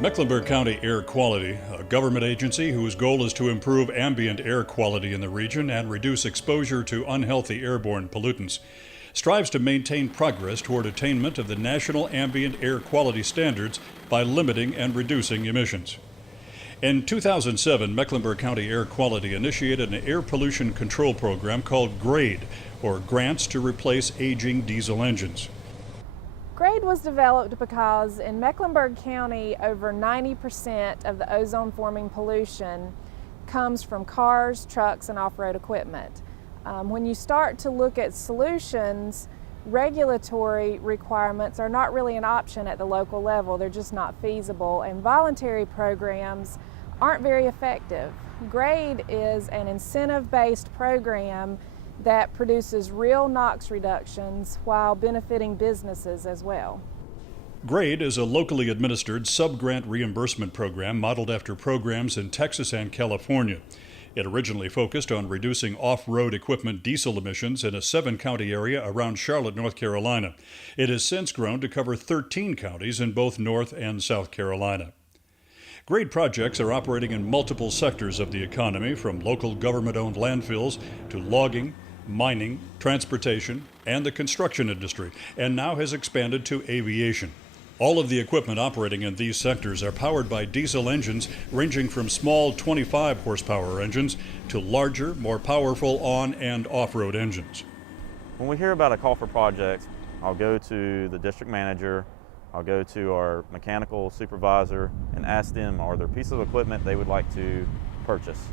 Mecklenburg County Air Quality, a government agency whose goal is to improve ambient air quality in the region and reduce exposure to unhealthy airborne pollutants, strives to maintain progress toward attainment of the national ambient air quality standards by limiting and reducing emissions. In 2007, Mecklenburg County Air Quality initiated an air pollution control program called GRADE, or Grants to Replace Aging Diesel Engines. GRADE was developed because in Mecklenburg County, over 90% of the ozone-forming pollution comes from cars, trucks, and off-road equipment. When you start to look at solutions, regulatory requirements are not really an option at the local level. They're just not feasible, and voluntary programs aren't very effective. GRADE is an incentive-based program that produces real NOx reductions while benefiting businesses as well. GRADE is a locally administered sub-grant reimbursement program modeled after programs in Texas and California. It originally focused on reducing off-road equipment diesel emissions in a 7-county area around Charlotte, North Carolina. It has since grown to cover 13 counties in both North and South Carolina. GRADE projects are operating in multiple sectors of the economy, from local government-owned landfills to logging, mining, transportation, and the construction industry, and now has expanded to aviation. All of the equipment operating in these sectors are powered by diesel engines ranging from small 25 horsepower engines to larger, more powerful on- and off-road engines. When we hear about a call for projects, I'll go to the district manager, I'll go to our mechanical supervisor and ask them, are there pieces of equipment they would like to purchase?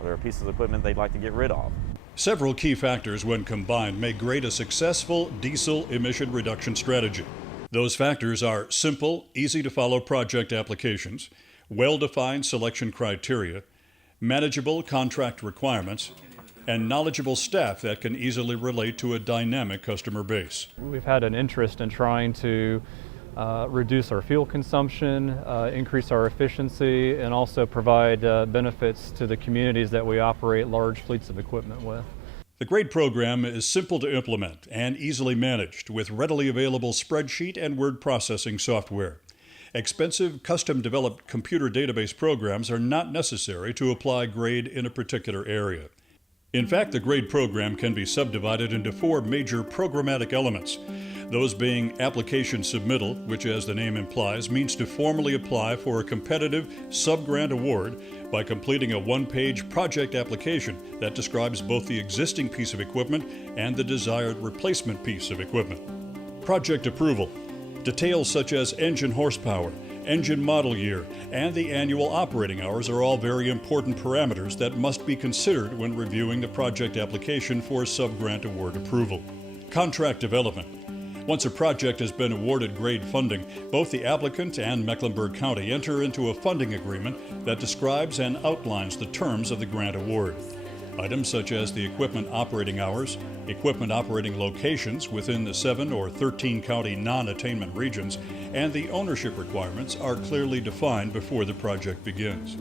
Are there pieces of equipment they'd like to get rid of? Several key factors, when combined, make GRADE a successful diesel emission reduction strategy. Those factors are simple, easy-to-follow project applications, well-defined selection criteria, manageable contract requirements, and knowledgeable staff that can easily relate to a dynamic customer base. We've had an interest in trying to reduce our fuel consumption, increase our efficiency, and also provide benefits to the communities that we operate large fleets of equipment with. The GRADE program is simple to implement and easily managed with readily available spreadsheet and word processing software. Expensive, custom-developed computer database programs are not necessary to apply GRADE in a particular area. In fact, the GRADE program can be subdivided into 4 major programmatic elements. Those being application submittal, which, as the name implies, means to formally apply for a competitive sub-grant award by completing a 1-page project application that describes both the existing piece of equipment and the desired replacement piece of equipment. Project approval. Details such as engine horsepower, engine model year, and the annual operating hours are all very important parameters that must be considered when reviewing the project application for sub-grant award approval. Contract development. Once a project has been awarded GRADE funding, both the applicant and Mecklenburg County enter into a funding agreement that describes and outlines the terms of the grant award. Items such as the equipment operating hours, equipment operating locations within the 7 or 13 county non-attainment regions, and the ownership requirements are clearly defined before the project begins.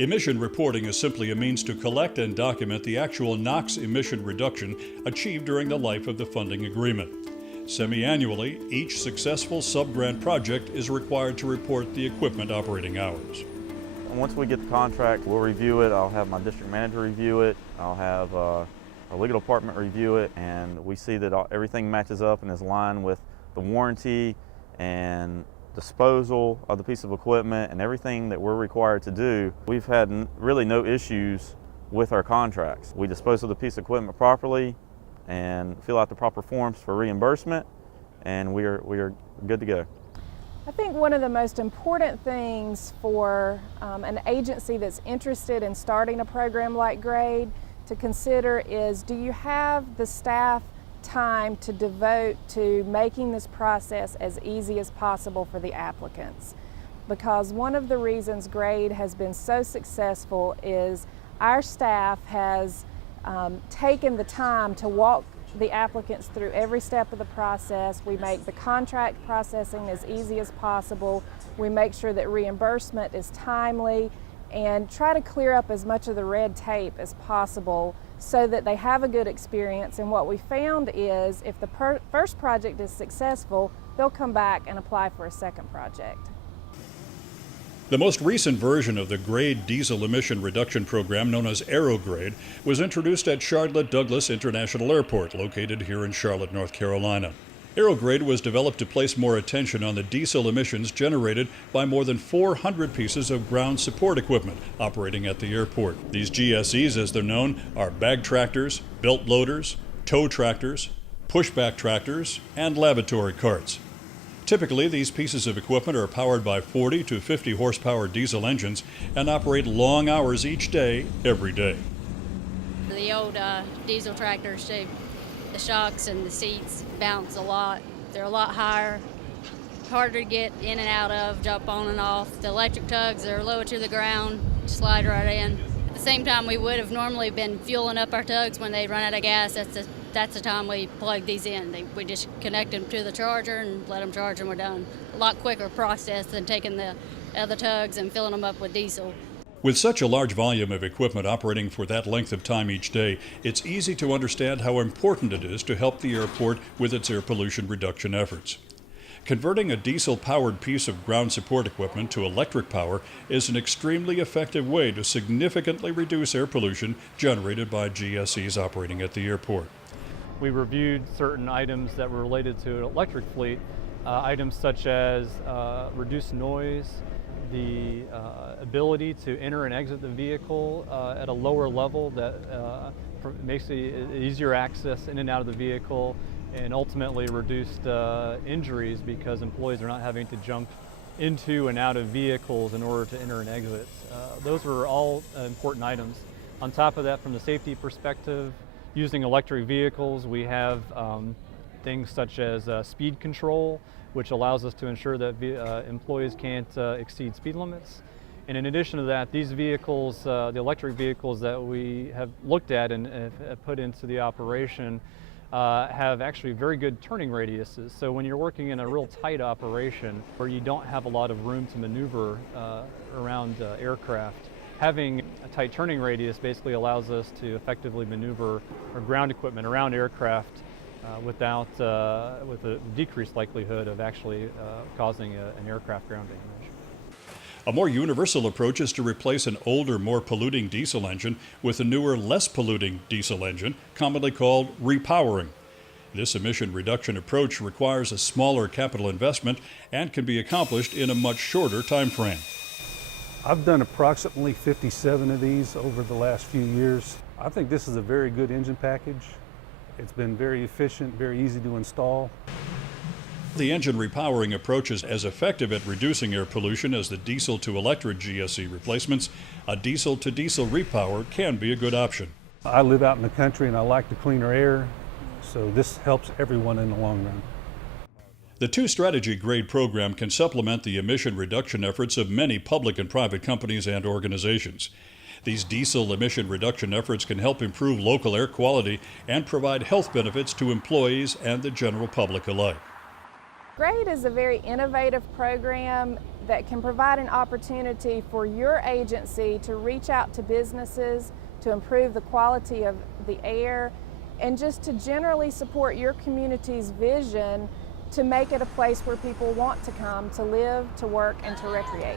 Emission reporting is simply a means to collect and document the actual NOx emission reduction achieved during the life of the funding agreement. Semi-annually, each successful sub-grant project is required to report the equipment operating hours. Once we get the contract, we'll review it. I'll have my district manager review it. I'll have our legal department review it, and we see that everything matches up and is aligned with the warranty and disposal of the piece of equipment and everything that we're required to do. We've had really no issues with our contracts. We dispose of the piece of equipment properly and fill out the proper forms for reimbursement, and we are good to go. I think one of the most important things for an agency that's interested in starting a program like GRADE to consider is, do you have the staff time to devote to making this process as easy as possible for the applicants. Because one of the reasons GRADE has been so successful is our staff has taken the time to walk the applicants through every step of the process. We make the contract processing as easy as possible. We make sure that reimbursement is timely and try to clear up as much of the red tape as possible so that they have a good experience. And what we found is if the first project is successful, they'll come back and apply for a second project. The most recent version of the GRADE diesel emission reduction program, known as AeroGrade, was introduced at Charlotte Douglas International Airport, located here in Charlotte, North Carolina. AeroGrade was developed to place more attention on the diesel emissions generated by more than 400 pieces of ground support equipment operating at the airport. These GSEs, as they're known, are bag tractors, belt loaders, tow tractors, pushback tractors, and lavatory carts. Typically, these pieces of equipment are powered by 40 to 50 horsepower diesel engines and operate long hours each day, every day. The old diesel tractors, the shocks and the seats bounce a lot. They're a lot higher, harder to get in and out of, jump on and off. The electric tugs are lower to the ground, slide right in. At the same time, we would have normally been fueling up our tugs when they run out of gas. That's the time we plug these in. We just connect them to the charger and let them charge and we're done. A lot quicker process than taking the other tugs and filling them up with diesel. With such a large volume of equipment operating for that length of time each day, it's easy to understand how important it is to help the airport with its air pollution reduction efforts. Converting a diesel-powered piece of ground support equipment to electric power is an extremely effective way to significantly reduce air pollution generated by GSEs operating at the airport. We reviewed certain items that were related to an electric fleet, items such as reduced noise, the ability to enter and exit the vehicle at a lower level that makes it easier access in and out of the vehicle, and ultimately reduced injuries because employees are not having to jump into and out of vehicles in order to enter and exit. Those were all important items. On top of that, from the safety perspective, using electric vehicles, we have things such as speed control, which allows us to ensure that employees can't exceed speed limits. And in addition to that, these vehicles, the electric vehicles that we have looked at and have put into the operation, have actually very good turning radiuses. So when you're working in a real tight operation where you don't have a lot of room to maneuver around aircraft, having a tight turning radius basically allows us to effectively maneuver our ground equipment around aircraft with a decreased likelihood of actually causing an aircraft ground damage. A more universal approach is to replace an older, more polluting diesel engine with a newer, less polluting diesel engine, commonly called repowering. This emission reduction approach requires a smaller capital investment and can be accomplished in a much shorter time frame. I've done approximately 57 of these over the last few years. I think this is a very good engine package. It's been very efficient, very easy to install. The engine repowering approach is as effective at reducing air pollution as the diesel to electric GSE replacements. A diesel to diesel repower can be a good option. I live out in the country and I like the cleaner air, so this helps everyone in the long run. The two-strategy GRADE program can supplement the emission reduction efforts of many public and private companies and organizations. These diesel emission reduction efforts can help improve local air quality and provide health benefits to employees and the general public alike. GRADE is a very innovative program that can provide an opportunity for your agency to reach out to businesses to improve the quality of the air and just to generally support your community's vision to make it a place where people want to come to live, to work, and to recreate.